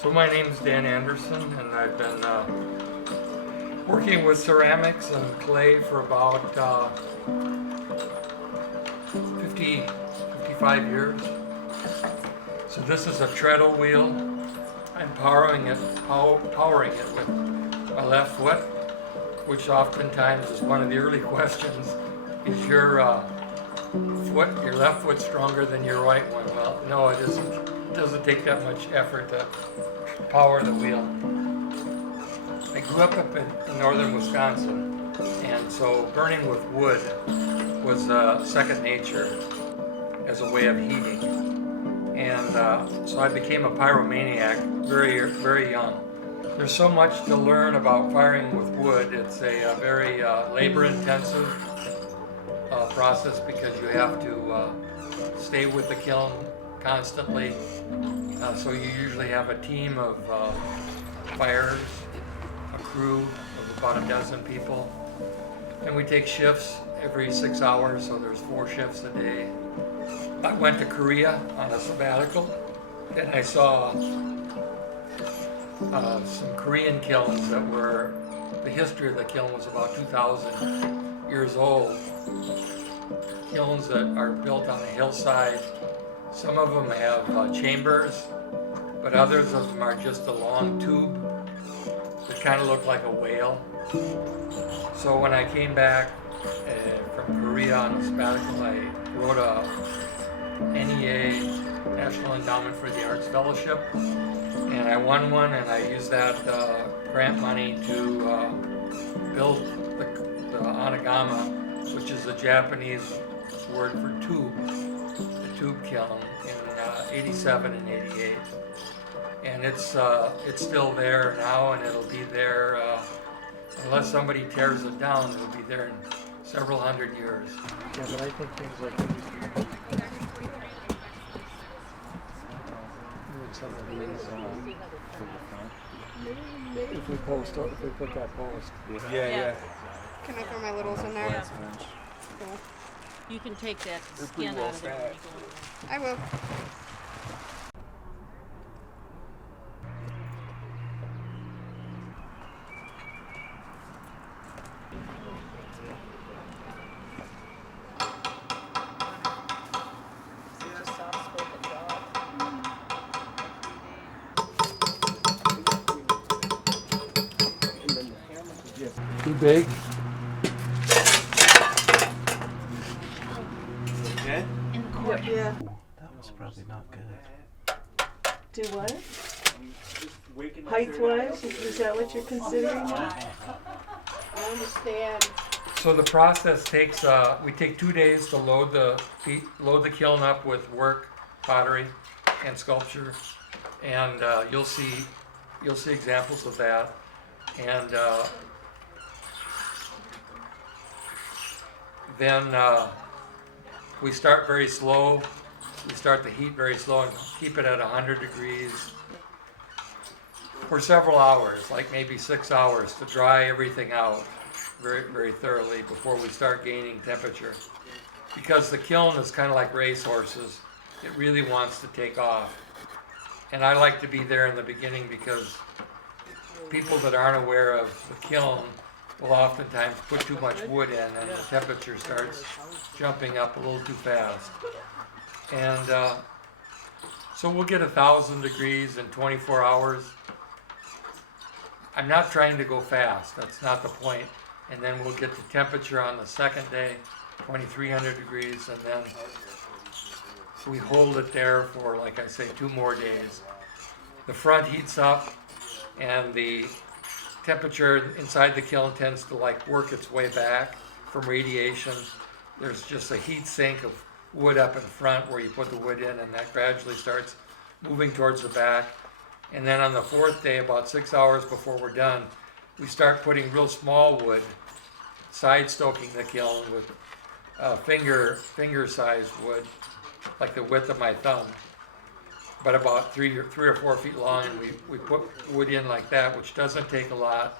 So my name is Dan Anderson, and I've been working with ceramics and clay for about 55 years. So this is a treadle wheel. I'm powering it with my left foot, which oftentimes is one of the early questions. Is your left foot stronger than your right one? Well, no, it isn't. It doesn't take that much effort to power the wheel. I grew up in northern Wisconsin, and so burning with wood was second nature as a way of heating. And so I became a pyromaniac very, very young. There's so much to learn about firing with wood. It's a very labor-intensive process because you have to stay with the kiln constantly. So you usually have a team of fires, a crew of about a dozen people. And we take shifts every 6 hours, so there's 4 shifts a day. I went to Korea on a sabbatical, and I saw some Korean kilns that were, the history of the kiln was about 2,000 years old. Kilns that are built on a hillside. Some of them have chambers, but others of them are just a long tube that kind of look like a whale. So when I came back from Korea on a sabbatical, I wrote a NEA, National Endowment for the Arts Fellowship, and I won one, and I used that grant money to build the Anagama, which is a Japanese word for tube, the tube kiln, in 87 and 88. And it's still there now, and it'll be there, unless somebody tears it down, it'll be there in several hundred years. Yeah, but I think things like these, some of these, if we put that post. Yeah. Can I throw my littles in there? Yeah. Cool. You can take that skin out of there when you go in. I will. Too big? Okay. In the corner. Yeah. That was probably not good. Do what? Height-wise, is that what you're considering now? I understand. So the process takes, we take 2 days to load the kiln up with work, pottery, and sculpture, and you'll see examples of that. And then we start very slow. We start the heat very slow and keep it at 100 degrees for several hours, like maybe 6 hours, to dry everything out very, very thoroughly before we start gaining temperature. Because the kiln is kind of like racehorses. It really wants to take off. And I like to be there in the beginning because people that aren't aware of the kiln will oftentimes put too much wood in and the temperature starts jumping up a little too fast. And so we'll get 1,000 degrees in 24 hours. I'm not trying to go fast, that's not the point. And then we'll get the temperature on the second day, 2,300 degrees, and then we hold it there for, like I say, 2 more days. The front heats up, and the temperature inside the kiln tends to work its way back from radiation. There's just a heat sink of wood up in front where you put the wood in, and that gradually starts moving towards the back. And then on the 4th day, about 6 hours before we're done, we start putting real small wood, side stoking the kiln with finger-sized wood, like the width of my thumb, but about 3 or 4 feet long, and we put wood in like that, which doesn't take a lot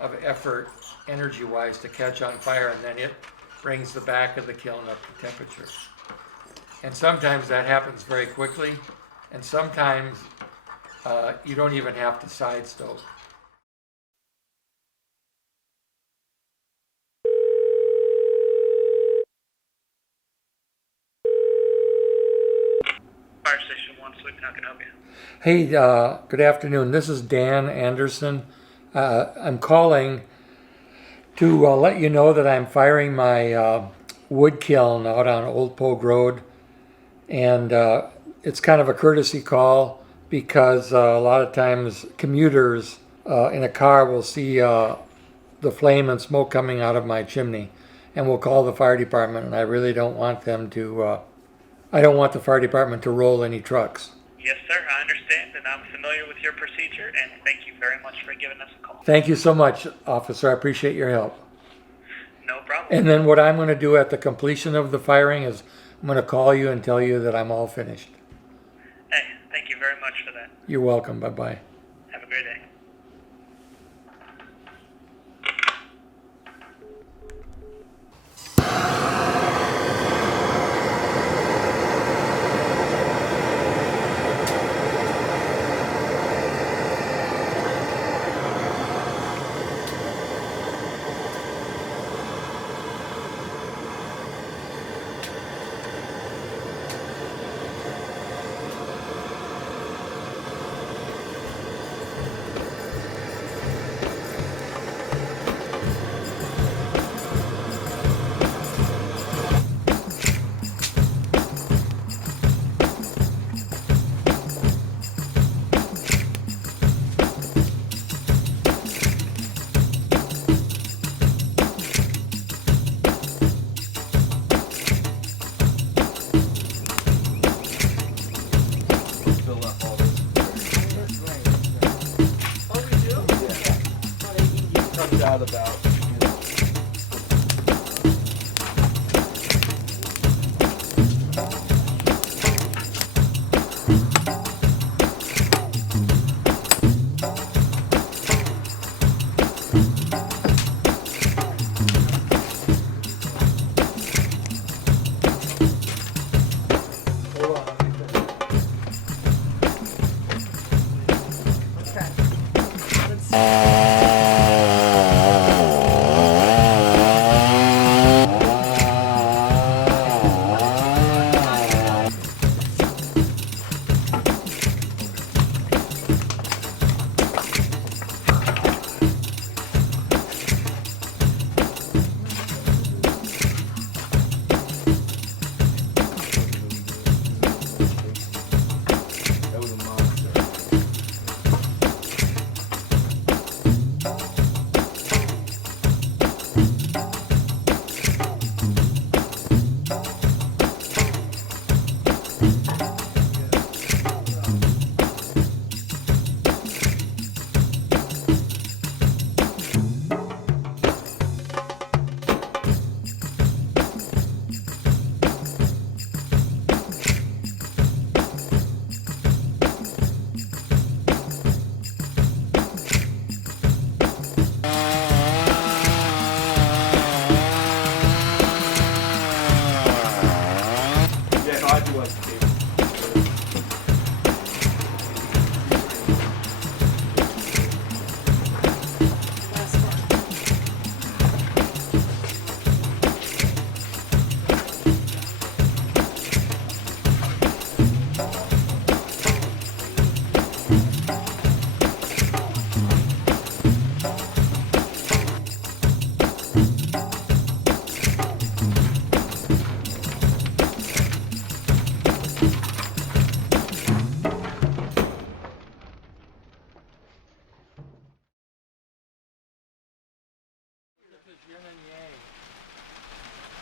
of effort, energy-wise, to catch on fire, and then it brings the back of the kiln up to temperature. And sometimes that happens very quickly, and sometimes You don't even have to side stoke. Fire Station 1, Sleeping, how can I help you? Hey, good afternoon. This is Dan Anderson. I'm calling to let you know that I'm firing my wood kiln out on Old Pogue Road. And it's kind of a courtesy call because a lot of times commuters in a car will see the flame and smoke coming out of my chimney and will call the fire department, and I really don't want them to, I don't want the fire department to roll any trucks. Yes, sir, I understand, and I'm familiar with your procedure, and thank you very much for giving us a call. Thank you so much, officer. I appreciate your help. No problem. And then what I'm going to do at the completion of the firing is I'm going to call you and tell you that I'm all finished. Hey, thank you very much for that. You're welcome. Bye-bye. Have a great day. Out about.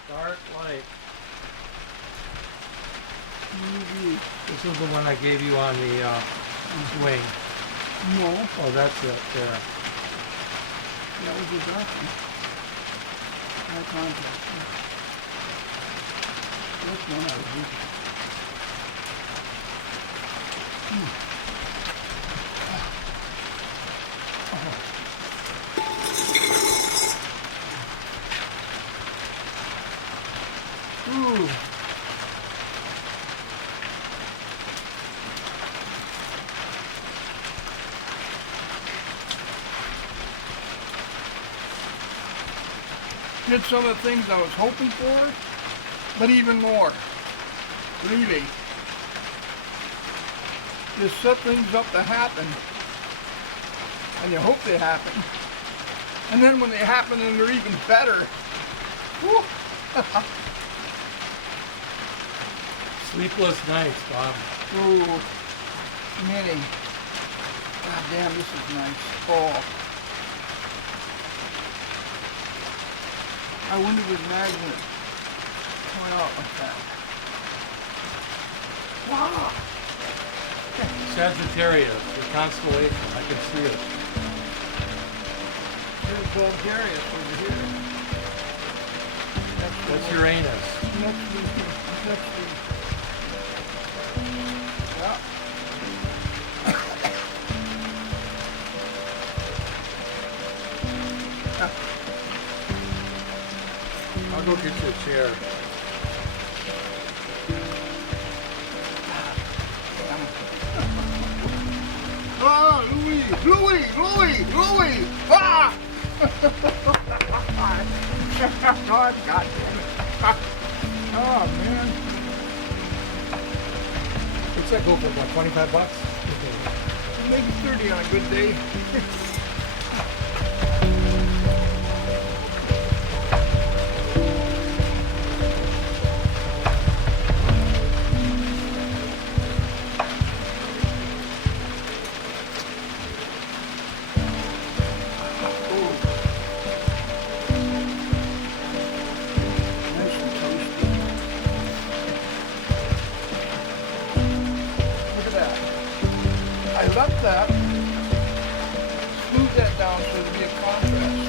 Dark light. This is the one I gave you on the swing. No, Oh, that's it there. that was your doctor. Eye contact. That's one I was using. Ooh. Did some of the things I was hoping for, but even more. Really. Just set things up to happen, and you hope they happen. And then when they happen, then they're even better. Whew. Sleepless nights, Bob. Ooh, many. God damn, this is nice. Oh. I wouldn't have imagined it coming out like that. Wow. Sagittarius, the constellation. I can see it. There's Bulgarius over here. That's Uranus. Next week. Next week. Yeah. I'll go get you a chair. Ah, Louis! Ah! God damn it. Oh, man. What's that go for, about 25 bucks? Maybe 30 on a good day. I left that, smoothed that down so it'd be a contrast.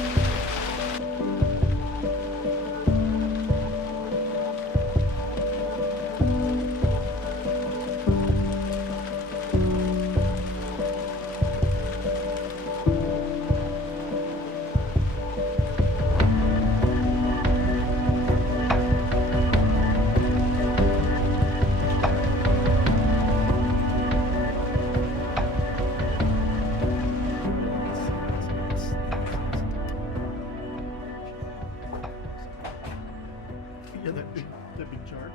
Yeah, that big chart.